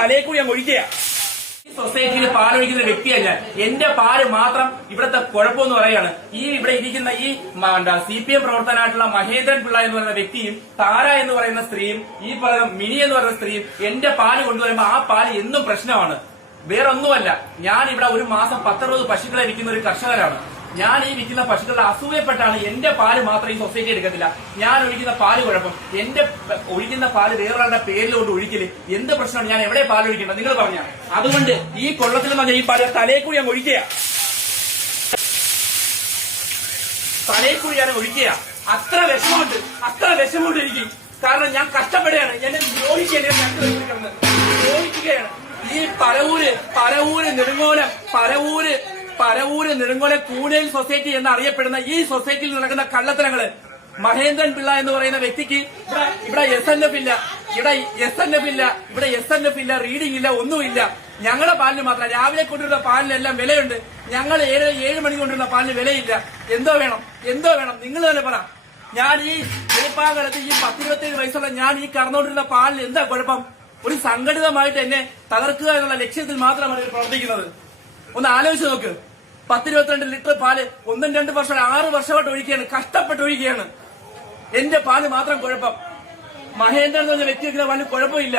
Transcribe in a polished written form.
തലയിൽ കൂടി ഞാൻ ഒഴിക്കുക. ഈ സൊസൈറ്റിയിൽ പാലൊഴിക്കുന്ന വ്യക്തിയാണ് ഞാൻ. എന്റെ പാല് മാത്രം ഇവിടുത്തെ കുഴപ്പമെന്ന് പറയാണ്. ഇവിടെ ഇരിക്കുന്ന ഈ CPM പ്രവർത്തനായിട്ടുള്ള മഹേന്ദ്രൻ പിള്ള എന്ന് പറയുന്ന വ്യക്തിയും താര എന്ന് പറയുന്ന സ്ത്രീയും ഈ പറയുന്ന മിനി എന്ന് പറയുന്ന സ്ത്രീയും എന്റെ പാല് കൊണ്ടുവരുമ്പോ ആ പാല് എന്നും പ്രശ്നമാണ്. വേറൊന്നുമല്ല, ഞാൻ ഇവിടെ ഒരു മാസം 10-60 പശുക്കളെ വിൽക്കുന്ന ഒരു കർഷകരാണ്. ഞാൻ ഈ വിൽക്കുന്ന പശുക്കളുടെ അസൂയപ്പെട്ടാണ് എന്റെ പാല് മാത്രം ഈ സൊസൈറ്റി എടുക്കത്തില്ല. ഞാൻ ഒഴിക്കുന്ന പാല് കുഴപ്പം, എന്റെ ഒഴിക്കുന്ന പാല് വേറൊരാളുടെ പേരിലോട്ട് ഒഴിക്കല് എന്ത് പ്രശ്നമാണ്? ഞാൻ എവിടെ പാല് ഒഴിക്കേണ്ടത് നിങ്ങൾ പറഞ്ഞാൽ. അതുകൊണ്ട് ഈ കൊള്ളത്തിൽ നിന്ന് ഈ പാല് തലയിൽ കൂടി ഞാൻ ഒഴിക്കുക. തലയിൽ കൂടി ഞാൻ ഒഴിക്കുക. അത്ര വിഷമമുണ്ട് എനിക്ക്. കാരണം ഞാൻ കഷ്ടപ്പെടുകയാണ്. എന്നെ ദ്രോഹിക്കുകയാണ്. ഈ പരവൂര് നെടുങ്ങോലം കൂനേൽ സൊസൈറ്റി എന്നറിയപ്പെടുന്ന ഈ സൊസൈറ്റിയിൽ നടക്കുന്ന കള്ളത്തരങ്ങള്, മഹേന്ദ്രൻ പിള്ള എന്ന് പറയുന്ന വ്യക്തിക്ക് ഇവിടെ SNF ഇല്ല, റീഡിംഗ് ഇല്ല, ഒന്നുമില്ല. ഞങ്ങളുടെ പാലിന് മാത്രം രാവിലെ കൊണ്ടുവരുന്ന പാലിനെല്ലാം വിലയുണ്ട്. ഞങ്ങൾ 7 മണിക്ക് കൊണ്ടുവരുന്ന പാലിന് വിലയില്ല. എന്തോ വേണം? നിങ്ങൾ തന്നെ പറ. ഞാൻ ഈ വെളുപ്പാകാലത്ത് ഈ 10-27 വയസ്സുള്ള ഞാൻ ഈ കറന്നുകൊണ്ടിരുന്ന പാലിന് എന്താ കുഴപ്പം? ഒരു സംഘടിതമായിട്ട് എന്നെ തകർക്കുക എന്നുള്ള ലക്ഷ്യത്തിൽ മാത്രമാണ് ഇത് പ്രവർത്തിക്കുന്നത്. ഒന്ന് ആലോചിച്ച് നോക്ക്. 10-22 ലിറ്റർ പാല് 1-2 വർഷം 6 വർഷമായിട്ട് ഒഴിക്കുകയാണ്, കഷ്ടപ്പെട്ട് ഒഴിക്കുകയാണ്. എന്റെ പാല് മാത്രം കുഴപ്പം. മഹേന്ദ്രൻ എന്ന് പറഞ്ഞ വ്യക്തിക്ക് പാലിന് കുഴപ്പമില്ല.